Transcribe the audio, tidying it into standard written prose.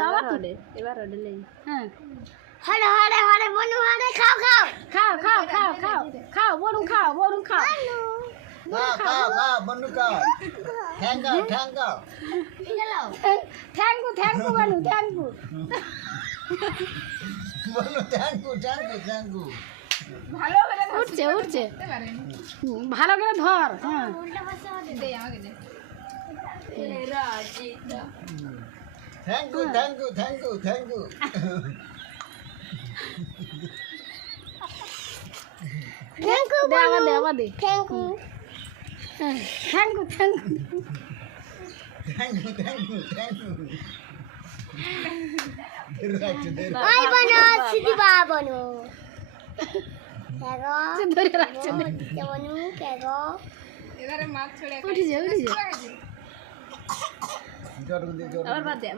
আবার তো এবার ওডে লেই হ্যাঁ হরে হরে হরে বনু হরে খাও খাও খাও খাও খাও খাও খাও বরুণ খাও বরুণ খাও খাও বন্ধু খাও ঠ্যাঙ্গাও থ্যাংক ইউ বনু থ্যাংক ইউ বন্ধু থ্যাঙ্কু ভালো করে উঠছে ভালো করে ধর হ্যাঁ থ্যাঙ্কু আবার দে থ্যাংক ইউ থ্যাংক ইউ ওই বনু সিধি বা বনু কেগো ধরে রাখছে বনু কেগো উঠেছে আবার বাদ দে